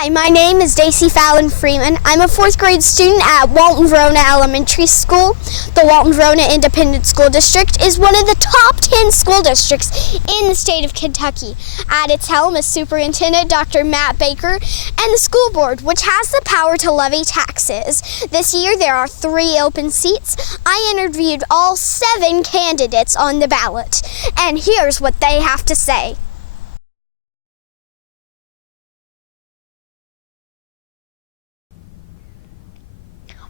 Hi, my name is Daisy Fallon Freeman. I'm a 4th grade student at Walton-Verona Elementary School. The Walton-Verona Independent School District is one of the top 10 school districts in the state of Kentucky. At its helm is Superintendent Dr. Matt Baker and the school board, which has the power to levy taxes. This year there are 3 open seats. I interviewed all 7 candidates on the ballot, and here's what they have to say.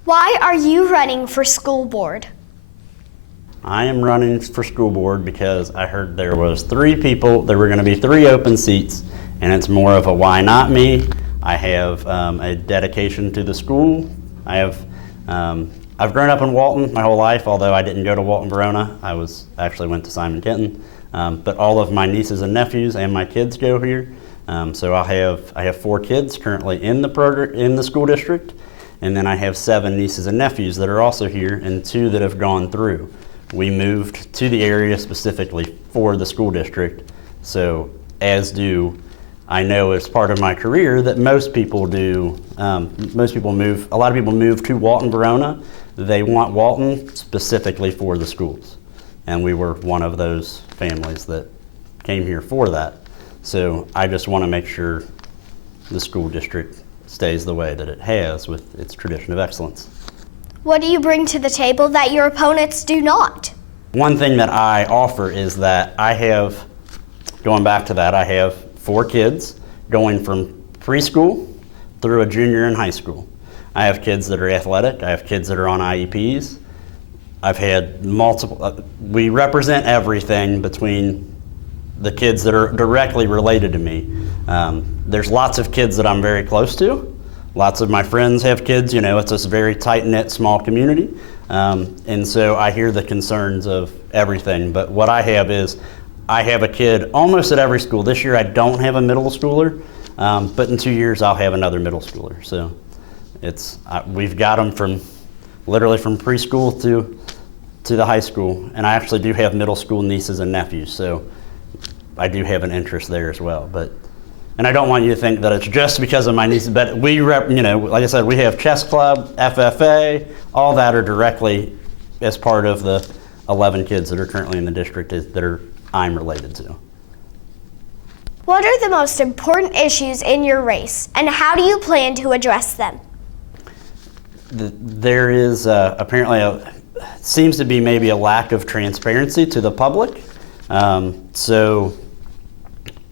Why are you running for school board? I am running for school board because I heard there was 3 people, there were going to be 3 open seats, and it's more of a why not me. I have a dedication to the school. I've grown up in Walton my whole life, although I didn't go to Walton-Verona. I actually went to Simon Kenton, but all of my nieces and nephews and my kids go here. So I have 4 kids currently in the school district. And then I have 7 nieces and nephews that are also here and 2 that have gone through. We moved to the area specifically for the school district. So I know as part of my career that most people move, a lot of people move to Walton-Verona. They want Walton specifically for the schools. And we were one of those families that came here for that. So I just want to make sure the school district stays the way that it has with its tradition of excellence. What do you bring to the table that your opponents do not? One thing that I offer is that I have 4 kids going from preschool through a junior in high school. I have kids that are athletic, I have kids that are on IEPs. I've had multiple, we represent everything between the kids that are directly related to me. There's lots of kids that I'm very close to. Lots of my friends have kids, it's this very tight-knit, small community. And so I hear the concerns of everything. But what I have is, I have a kid almost at every school. This year I don't have a middle schooler, but in 2 years I'll have another middle schooler. So we've got them literally from preschool to the high school. And I actually do have middle school nieces and nephews. So I do have an interest there as well, and I don't want you to think that it's just because of my nieces, but like I said, we have chess club, FFA, all that are directly as part of the 11 kids that are currently in the district that I'm related to. What are the most important issues in your race, and how do you plan to address them? There is apparently seems to be maybe a lack of transparency to the public. So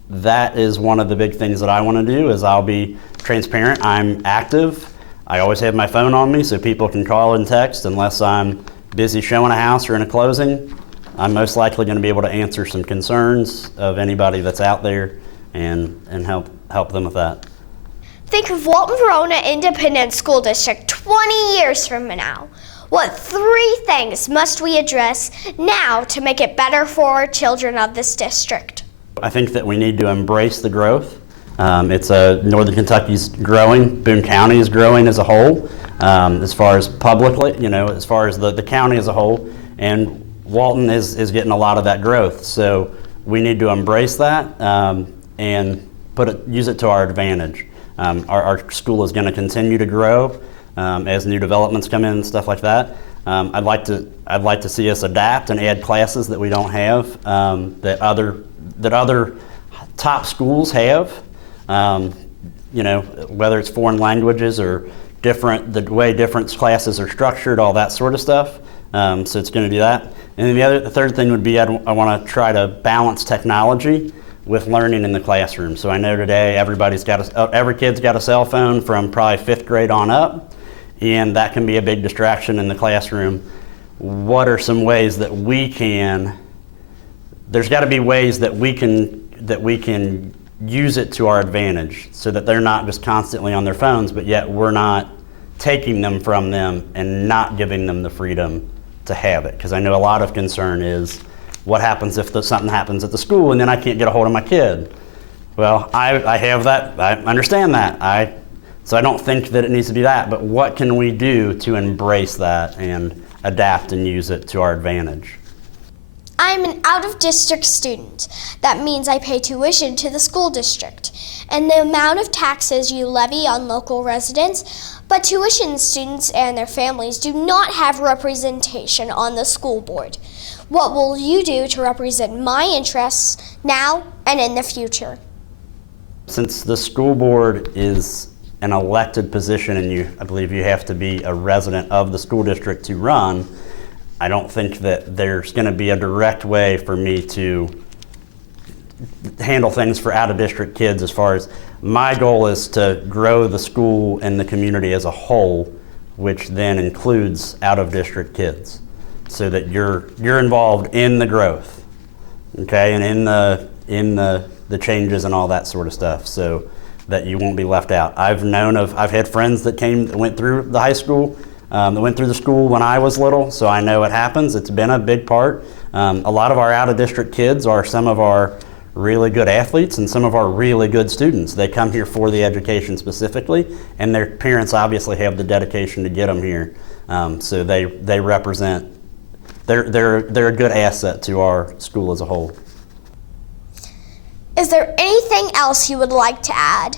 that is one of the big things that I want to do is I'll be transparent. I'm active. I always have my phone on me so people can call and text unless I'm busy showing a house or in a closing. I'm most likely going to be able to answer some concerns of anybody that's out there and help them with that. Think of Walton-Verona Independent School District 20 years from now. What 3 things must we address now to make it better for our children of this district? I think that we need to embrace the growth. Northern Kentucky's growing, Boone County is growing as a whole, as far as publicly, as far as the county as a whole, and Walton is getting a lot of that growth. So we need to embrace that and use it to our advantage. Our school is going to continue to grow as new developments come in and stuff like that. I'd like to see us adapt and add classes that we don't have that other top schools have. Whether it's foreign languages or the way different classes are structured, all that sort of stuff. So it's going to do that. And then the third thing would be I want to try to balance technology with learning in the classroom. So I know today every kid's got a cell phone from probably 5th grade on up, and that can be a big distraction in the classroom. What are some ways that there's got to be ways that we can use it to our advantage so that they're not just constantly on their phones, but yet we're not taking them from them and not giving them the freedom to have it. Because I know a lot of concern is, what happens if something happens at the school and then I can't get a hold of my kid? Well, I have that, I understand that. So I don't think that it needs to be that, but what can we do to embrace that and adapt and use it to our advantage? I'm an out-of-district student. That means I pay tuition to the school district and the amount of taxes you levy on local residents, but tuition students and their families do not have representation on the school board. What will you do to represent my interests now and in the future? Since the school board is an elected position and I believe you have to be a resident of the school district to run, I don't think that there's going to be a direct way for me to handle things for out-of-district kids. As far as my goal is to grow the school and the community as a whole, which then includes out-of-district kids, so that you're involved in the growth, okay, and in the changes and all that sort of stuff, so that you won't be left out. I've had friends that went through the high school, that went through the school when I was little, so I know it happens. It's been a big part. A lot of our out-of-district kids are some of our really good athletes and some of our really good students. They come here for the education specifically, and their parents obviously have the dedication to get them here. So they represent, they're a good asset to our school as a whole. Is there anything else you would like to add?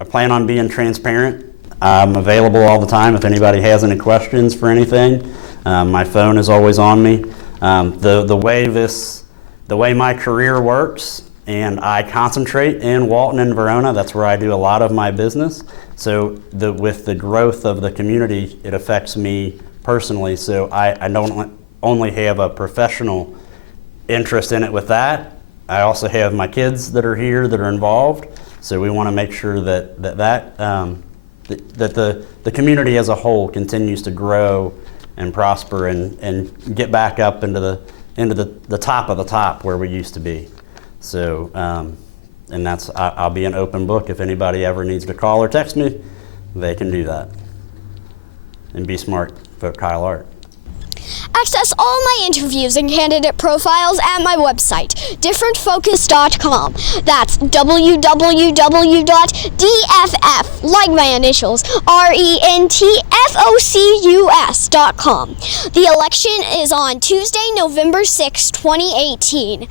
I plan on being transparent. I'm available all the time if anybody has any questions for anything. My phone is always on me. The way my career works, and I concentrate in Walton and Verona, that's where I do a lot of my business. So with the growth of the community, it affects me personally. So I don't only have a professional interest in it with that. I also have my kids that are here that are involved. So we want to make sure that the community as a whole continues to grow and prosper and get back up into the top of the top where we used to be. So, and I'll be an open book. If anybody ever needs to call or text me, they can do that. And be smart, vote Kyle Art. Access all my interviews and candidate profiles at my website, DFFrentFocus.com. That's www.DFF, like my initials, RENTFOCUS.com. The election is on Tuesday, November 6, 2018.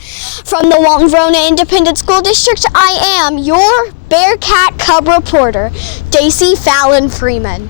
From the Walton-Verona Independent School District, I am your Bearcat Cub reporter, Daisy Fallon Freeman.